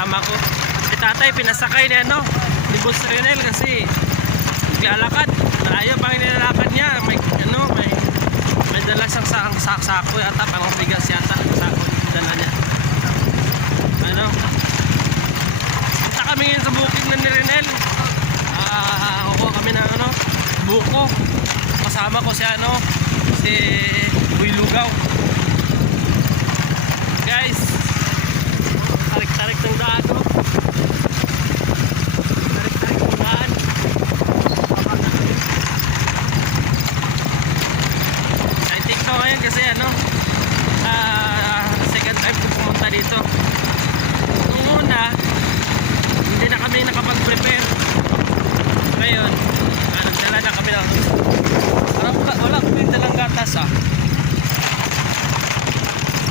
kasama ko. At si tatay pinasakay ni ni Boss Renel kasi naglalakad. Malayo pa ang nilalakad niya. May dala siyang sako yata, pang bigas yata. Sako dala niya. Punta kami ngayon sa bukid na ni Renel. Kukuha kami ng buko. Kasama ko si si Buy Lugaw. Guys, tarik-tarik ng daan, tarik-tarik ng daan. Exciting to ngayon kasi second time ko pumunta dito. Nung una, hindi na kami nakapag-prepare. Ngayon, nagdala na kami ng wala kami dalang gatas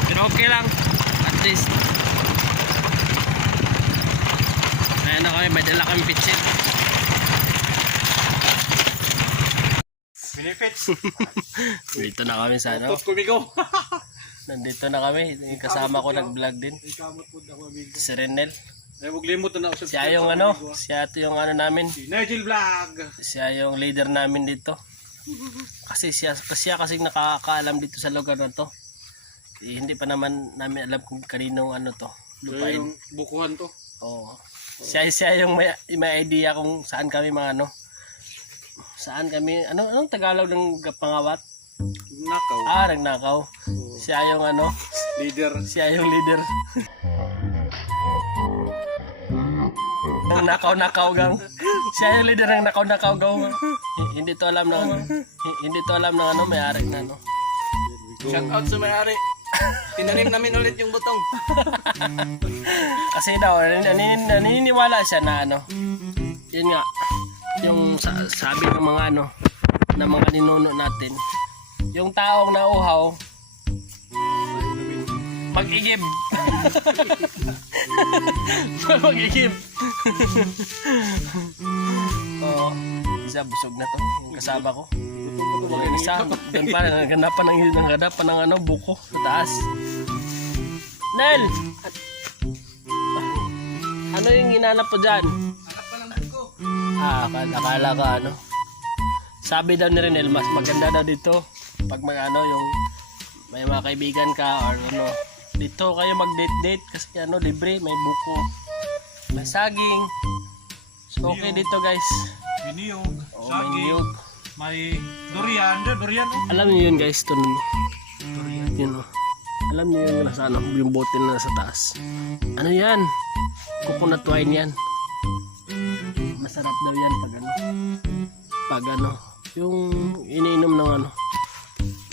pero okay lang, at least ayan na kami, may dala kami pitsit benefits. dito na kami sa nandito na kami, yung kasama ko nag-vlog din si Renel. Siya yung siya ito yung namin, si Nigel Vlog, siya yung leader namin dito kasi siya kasi nakakaalam dito sa lugar na to. Hindi pa naman namin alam kung kaninong to lupain, yung bukuhan to. Oo. Siya yung may idea kung saan kami saan kami anong Tagalog ng pangawat? Nakaw. Nagnakaw. Siya yung Leader. Siya yung leader. Nakaw gang. Siya yung leader ng nakaw gang. Hindi to alam ng may-ari na Shout out sa may-ari. Tinanim namin ulit yung butong. Kasi daw naniniwala siya na yun nga yung sabi ng mga ng mga ninuno natin, yung taong nauhaw mag-igib. Mag-igib. Oo. Isa busog na to. Yung kasama ko. Yung isa, doon pa naganapan ng buko sa taas. Nel! Ano yung hinanap po dyan? Hanap pa ng buko. Akala ka Sabi daw ni Renel, mas maganda daw dito pag yung may mga kaibigan ka or dito kayo mag-date kasi libre, may buko, may saging. So okay dito guys. May niyog, May niyog, may durian. Alam niyo yun guys, durian. Yun Alam niyo yun nasa yung bote na nasa taas. Ano yan? Coconut wine yan. Masarap daw yan pag yung iniinom ng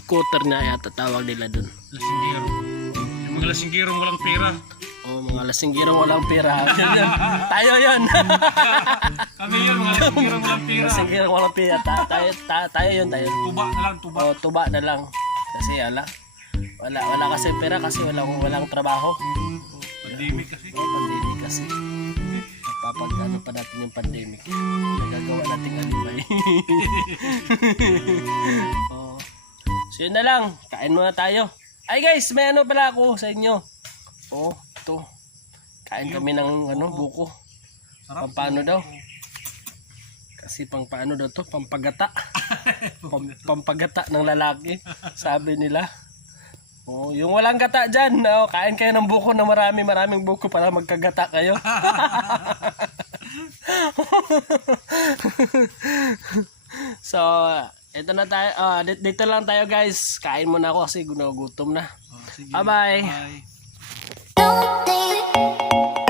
quarter na yata tawag nila dun. Lasinggero. Yung mga lasinggirong walang pera. Mga lasinggirong walang pera. Tayo yun. Kami yun, mga lasinggirong walang pera. Lasinggirong walang pera. Tayo yun. Tuba na lang, tuba. Tuba na lang. Kasi wala kasi pera kasi walang trabaho. Pandemic kasi. Pandemic kasi. Napapagano pa natin yung pandemic. Nagagawa natin alibay. So yun na lang. Kain muna tayo. Ay guys, may pala ako sa inyo. Ito. Kain kami ng buko. Pampano daw? Kasi pampano daw to? Pampagata. Pampagata ng lalaki. Sabi nila. Yung walang gata dyan. Kain kayo ng buko na maraming buko para magkagata kayo. So, ito na tayo. Dito lang tayo guys. Kain muna ako kasi gutom na. Bye bye. Bye.